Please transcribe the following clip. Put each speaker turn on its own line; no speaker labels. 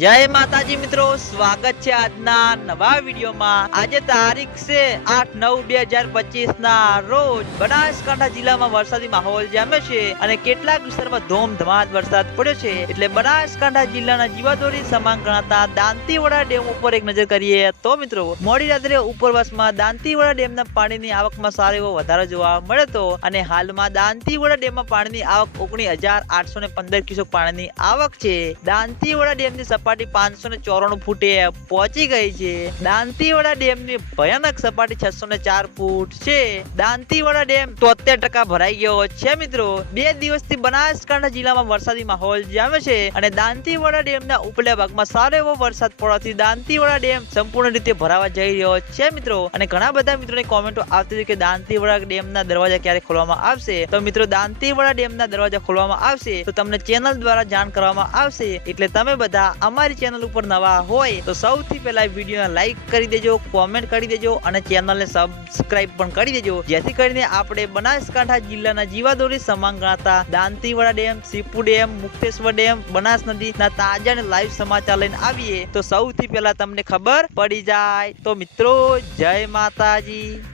જય માતાજી મિત્રો, સ્વાગત છે આજના નવા વિડીયોમાં. આજે તારીખ છે આઠ નવ બે હજાર પચીસ ના રોજ બનાસકાંઠા જિલ્લામાં વરસાદી માહોલ જામ્યો છે અને કેટલાક વિસ્તારમાં ધોમધમાટ વરસાદ પડ્યો છે. એટલે બનાસકાંઠા જિલ્લાના જીવાદોરી સમાન ગણાતા દાંતીવાડા ડેમ ઉપર એક નજર કરીએ તો મિત્રો, મોડી રાત્રે ઉપરવાસમાં દાંતીવાડા ડેમના પાણીની આવકમાં સારો એવો વધારો જોવા મળ્યો હતો અને હાલમાં દાંતીવાડા ડેમમાં પાણીની આવક ઓગણીસ હજાર આઠસો ને પંદર ક્યુસેક પાણીની આવક છે. દાંતીવાડા ડેમની સપાટી પાંચસો ને ચોરાણું ફૂટે પહોંચી ગઈ છે. દાંતીવાડા ડેમની ભયાનક સપાટી છસો ને ચાર ફૂટ છે. દાંતીવાડા ડેમ તોતેર ટકા ભરાઈ ગયો છે મિત્રો. બે દિવસથી બનાસકાંઠા જિલ્લામાં વરસાદી માહોલ જામે છે અને દાંતીવાડા ડેમના ઉપલા ભાગમાં સારો એવો વરસાદ પડવાથી દાંતીવાડા ડેમ સંપૂર્ણ રીતે ભરાવા જઈ રહ્યો છે મિત્રો. અને ઘણા બધા મિત્રોની કોમેન્ટો આવતી હતી કે દાંતીવાડા ડેમના દરવાજા ક્યારે ખોલવામાં આવશે? તો મિત્રો, દાંતીવાડા ડેમના દરવાજા ખોલવામાં આવશે તો તમને ચેનલ દ્વારા જાણ કરવામાં આવશે. એટલે તમે બધા અમારી ચેનલ ઉપર નવા હોય તો સૌથી પહેલા વિડીયોને લાઈક કરી દેજો કોમેન્ટ કરી દેજો અને ચેનલને સબસ્ક્રાઇબ પણ કરી દેજો. જેથી કરીને આપણે બનાસકાંઠા જિલ્લાના જીવાદોરી સમાન ગણાતા Dantiwada dam Sipu dam, Mukteshwar dam, Banas નદીના તાજા અને લાઈવ સમાચાર લઈને આવીએ તો સૌથી પહેલા તમને ખબર પડી જાય. તો મિત્રો, જય માતાજી.